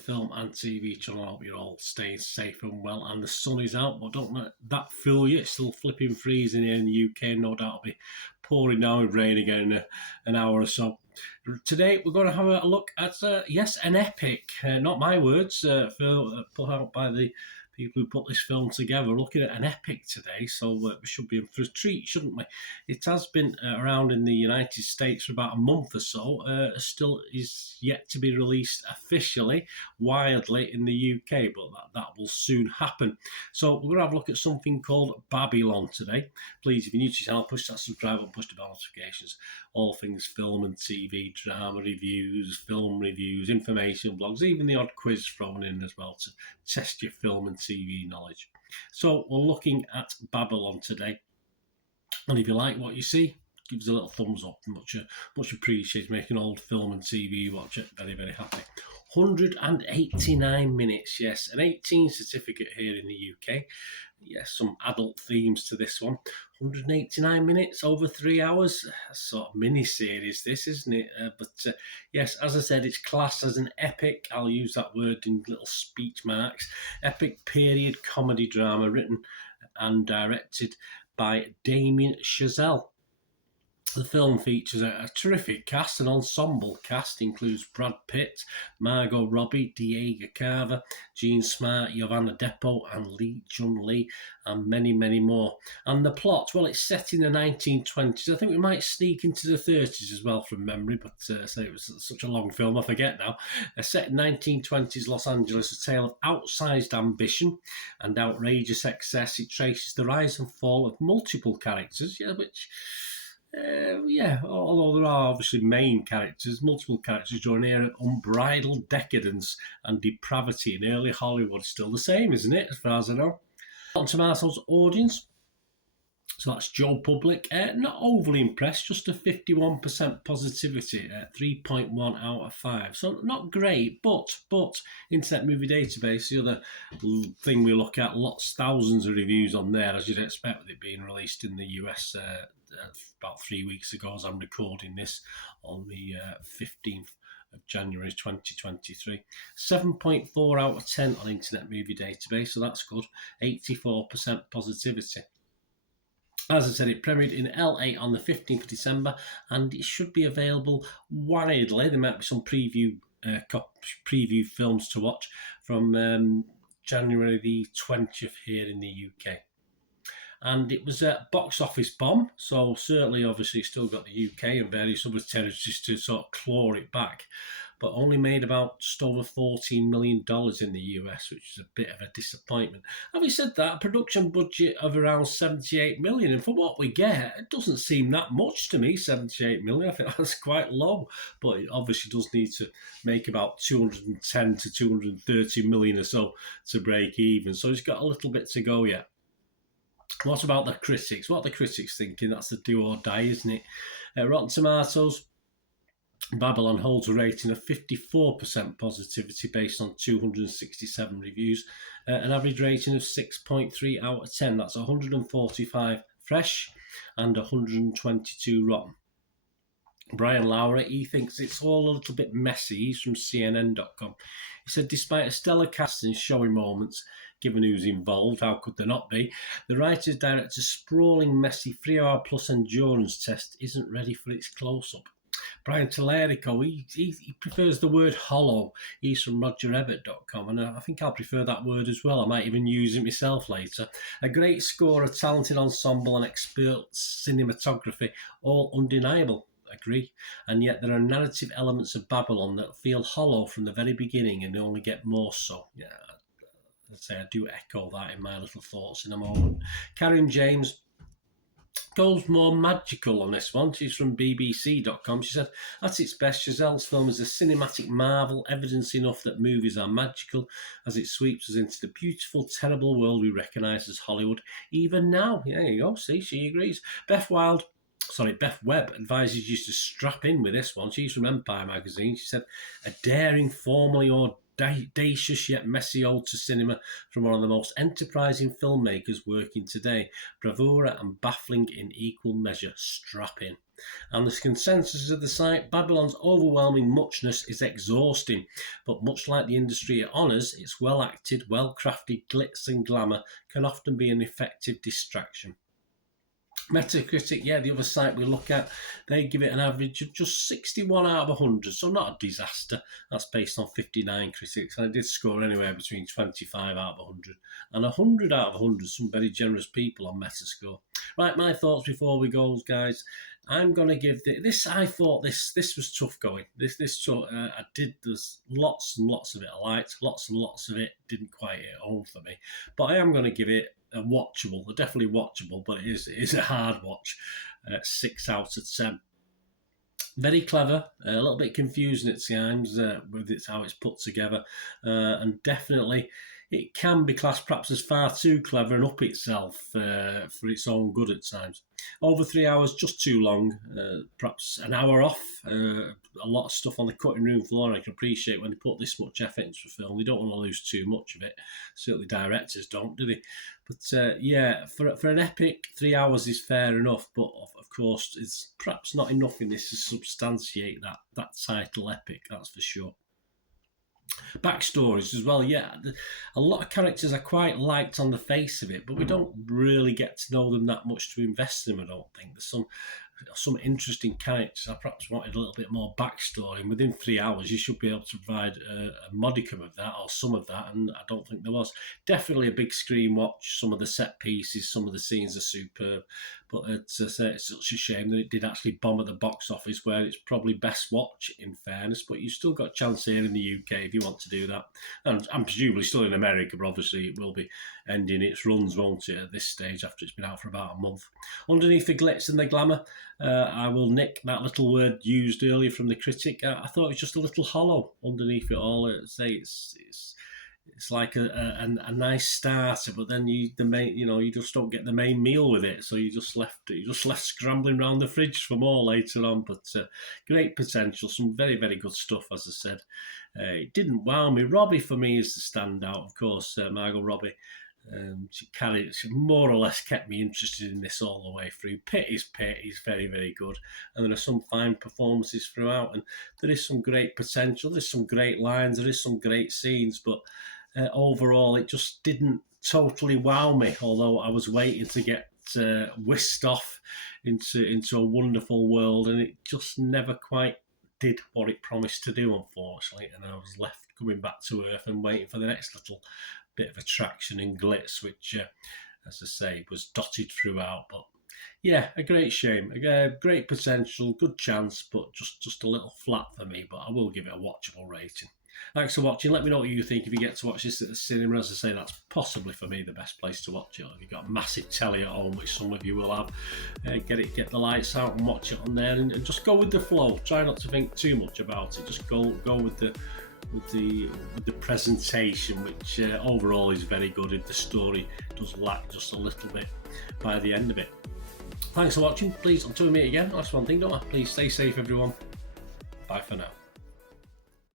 film and TV channel. I hope you're all staying safe and well, and the sun is out, but don't let that fool you. It's still flipping freezing here in the UK. No doubt it'll be pouring down with rain again in an hour or so. Today we're going to have a look at, yes, an epic, not my words, put out by the people who put this film together. We're looking at an epic today, so we should be in for a treat, shouldn't we? It has been around in the United States for about a month or so, still is yet to be released officially, widely in the UK, but that will soon happen. So we're going to have a look at something called Babylon today. Please, if you're new to the channel, push that subscribe button, push the bell notifications. All things film and TV, drama reviews, film reviews, information blogs, even the odd quiz thrown in as well to test your film and TV knowledge. So we're looking at Babylon today, and if you like what you see, give us a little thumbs up. Much appreciated. Making old film and TV watch it. Very, very happy. 189 minutes, yes, an 18 certificate here in the UK. Yes, some adult themes to this one. 189 minutes, over 3 hours. Sort of mini-series this, isn't it? Yes, as I said, it's classed as an epic. I'll use that word in little speech marks. Epic period comedy drama written and directed by Damien Chazelle. The film features a terrific cast. An ensemble cast includes Brad Pitt, Margot Robbie, Diego Carver, Jean Smart, Giovanna Depo and Lee Jun-Lee, and many, many more. And the plot, well, it's set in the 1920s. I think we might sneak into the 30s as well from memory, but say it was such a long film, I forget now. Set in 1920s Los Angeles, a tale of outsized ambition and outrageous excess. It traces the rise and fall of multiple characters, although there are obviously main characters, multiple characters during an era of unbridled decadence and depravity in early Hollywood. Still the same, isn't it, as far as I know? Rotten Tomatoes audience, so that's Joe Public, not overly impressed, just a 51% positivity, 3.1 out of 5. So not great, but Internet Movie Database, the other thing we look at, thousands of reviews on there, as you'd expect with it being released in the US about 3 weeks ago, as I'm recording this on the 15th of January 2023. 7.4 out of 10 on Internet Movie Database, so that's good. 84% positivity. As I said, it premiered in LA on the 15th of December, and it should be available widely. There might be some preview films to watch from January the 20th here in the UK. And it was a box office bomb, so certainly, obviously, it's still got the UK and various other territories to sort of claw it back, but only made about just over $14 million in the US, which is a bit of a disappointment. Having said that, a production budget of around $78 million, and for what we get, it doesn't seem that much to me, $78 million. I think that's quite low, but it obviously does need to make about $210 to $230 million or so to break even, so it's got a little bit to go yet. What about the critics? What are the critics thinking? That's the do or die, isn't it? Rotten Tomatoes, Babylon holds a rating of 54% positivity based on 267 reviews, an average rating of 6.3 out of 10. That's 145 fresh and 122 rotten. Brian Lowry, he thinks it's all a little bit messy. He's from CNN.com. He said, despite a stellar cast and showy moments, given who's involved, how could there not be? The writer's-director's sprawling, messy 3-hour-plus endurance test isn't ready for its close-up. Brian Tellerico, he prefers the word hollow. He's from RogerEbbett.com, and I think I'll prefer that word as well. I might even use it myself later. A great score, a talented ensemble, and expert cinematography, all undeniable. Agree. And yet there are narrative elements of Babylon that feel hollow from the very beginning and only get more so. Yeah, I'd say I do echo that in my little thoughts in a moment. Karen James goes more magical on this one. She's from BBC.com. She said, at its best, Chazelle's film is a cinematic marvel, evidence enough that movies are magical as it sweeps us into the beautiful, terrible world we recognise as Hollywood, even now. Yeah, there you go. See, she agrees. Beth Webb advises you to strap in with this one. She's from Empire magazine. She said, a daring, formally audacious yet messy ode to cinema from one of the most enterprising filmmakers working today. Bravura and baffling in equal measure. Strap in. And the consensus of the site, Babylon's overwhelming muchness is exhausting, but much like the industry it honours, its well-acted, well-crafted glitz and glamour can often be an effective distraction. Metacritic, yeah, the other site we look at, they give it an average of just 61 out of 100, so not a disaster. That's based on 59 critics, and it did score anywhere between 25 out of 100 and 100 out of 100, some very generous people on Metascore. Right, my thoughts before we go, guys. I'm going to give this, I thought this was tough going. There's lots and lots of it I liked, lots and lots of it didn't quite hit home for me. But I am going to give it a watchable, definitely watchable, but it is a hard watch. 6 out of 10. Very clever, a little bit confusing at times with how it's put together, and definitely it can be classed perhaps as far too clever and up itself for its own good at times. Over 3 hours, just too long, perhaps an hour off. A lot of stuff on the cutting room floor, and I can appreciate when they put this much effort into a film, they don't want to lose too much of it. Certainly directors don't, do they? But yeah, for an epic, 3 hours is fair enough, but of course it's perhaps not enough in this to substantiate that title epic, that's for sure. Backstories as well, yeah. A lot of characters are quite liked on the face of it, but we don't really get to know them that much to invest in them, I don't think. There's some interesting characters. I perhaps wanted a little bit more backstory, and within 3 hours you should be able to provide a modicum of that, or some of that, and I don't think there was. Definitely a big screen watch. Some of the set pieces, some of the scenes are superb, but it's such a shame that it did actually bomb at the box office, where it's probably best watch in fairness, but you've still got a chance here in the UK if you want to do that, and presumably still in America, but obviously it will be ending its runs, won't it, at this stage after it's been out for about a month. Underneath the glitz and the glamour, I will nick that little word used earlier from the critic. I thought it was just a little hollow underneath it all. It's like a nice starter, but then you just don't get the main meal with it. So you just left scrambling around the fridge for more later on. But great potential, some very, very good stuff, as I said. It didn't wow me. Robbie for me is the standout, of course. Margot Robbie. She more or less kept me interested in this all the way through. Pitt is very, very good, and there are some fine performances throughout, and there is some great potential, there's some great lines, there is some great scenes, but overall it just didn't totally wow me, although I was waiting to get whisked off into a wonderful world, and it just never quite did what it promised to do, unfortunately, and I was left coming back to earth and waiting for the next little bit of attraction and glitz, which, as I say, was dotted throughout. But yeah, a great shame, a great potential, good chance, but just a little flat for me. But I will give it a watchable rating. Thanks for watching. Let me know what you think if you get to watch this at the cinema. As I say, that's possibly for me the best place to watch it. If you've got a massive telly at home, which some of you will have, get the lights out and watch it on there, and just go with the flow. Try not to think too much about it. Just go with the presentation, which overall is very good. If the story does lack just a little bit by the end of it. Thanks for watching. Please, until we meet again, that's one thing, don't I? Please stay safe, everyone. Bye for now.